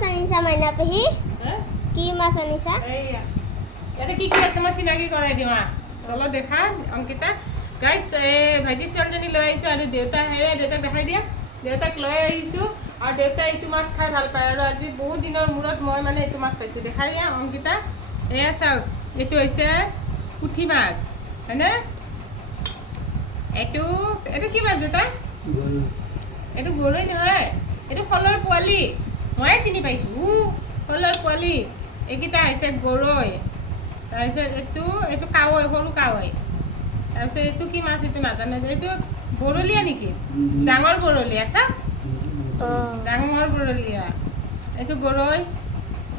মাছ আনিছা মাইনা পেহী? কি মাছ আনিছা? ইয়াতে কি আছে মই চিনাকি কৰাই দিওঁ তলত দেখা অংকিতা গাইছ ভাইটি ছোৱালীজনী লৈ আহিছোঁ আৰু দেউতাক দেখাই দিয়া দেউতাক লৈ আহিছোঁ আৰু দেউতাই এইটো মাছ খাই ভাল পায় আৰু আজি বহুত দিনৰ মূৰত মই মানে এইটো মাছ পাইছোঁ দেখাই দিয়া অংকিতা এয়া চাওক এইটো হৈছে পুঠি মাছ হয়নে এইটো কি মাছ দেউতা এইটো গৰৈ নহয় এইটো শলৰ পোৱালি ময়ে চিনি পাইছোঁ শলৰ পোৱালি এইকেইটা হৈছে গৰৈ তাৰপিছত এইটো কাৱৈ সৰু কাৱৈ তাৰপিছত এইটো কি মাছ এইটো নাজানো এইটো বৰলীয়া নেকি ডাঙৰ বৰলীয়া চাওক ডাঙৰ বৰলীয়া এইটো গৰৈ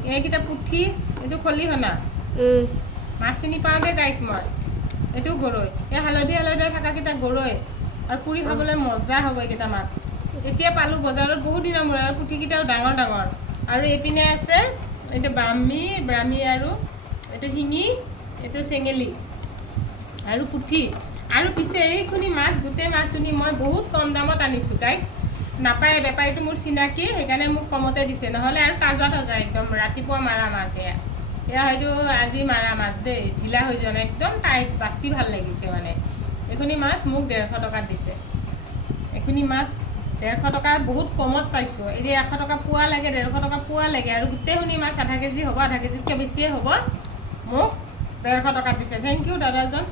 এইকেইটা পুঠি এইটো খলিহনা মাছ চিনি পাওঁ দে গাইছ মই এইটো গৰৈ এই হালধীয়া থকাকেইটা গৰৈ আৰু পুৰি খাবলৈ মজা হ'ব এইকেইটা মাছ এতিয়া পালোঁ বজাৰত বহুত দিনৰ মূৰত আৰু পুঠিকেইটাও ডাঙৰ ডাঙৰ আৰু এইপিনে আছে এইটো ব্ৰাহ্মী আৰু এইটো শিঙি এইটো চেঙেলী আৰু পুঠি আৰু পিছে এইখিনি মাছ গোটেই মাছখিনি মই বহুত কম দামত আনিছোঁ গাইছ নাপায় বেপাৰীটো মোৰ চিনাকি সেইকাৰণে মোক কমতে দিছে নহ'লে আৰু তাজা একদম ৰাতিপুৱা মাৰা মাছ এয়া হয়তো আজি মাৰা মাছ দেই ঢিলা হৈ যোৱা নাই একদম টাইট বাছি ভাল লাগিছে মানে এইখিনি মাছ মোক 150 টকাত দিছে এইখিনি মাছ 150 টকা বহুত কমত পাইছোঁ এতিয়া 100 টকা পোৱা লাগে 150 টকা পোৱা লাগে আৰু গোটেইখিনি মাছ আধা কেজি হ'ব আধা কেজিতকৈ বেছিয়ে হ'ব মোক 150 টকাত দিছে থেংক ইউ দাদাজন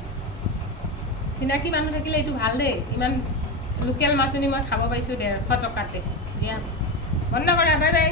চিনাকি মানুহ থাকিলে এইটো ভাল দেই ইমান লোকেল মাছনি মই খাব পাইছোঁ 150 টকাতে দিয়া বন্ধ কৰা বাই বাই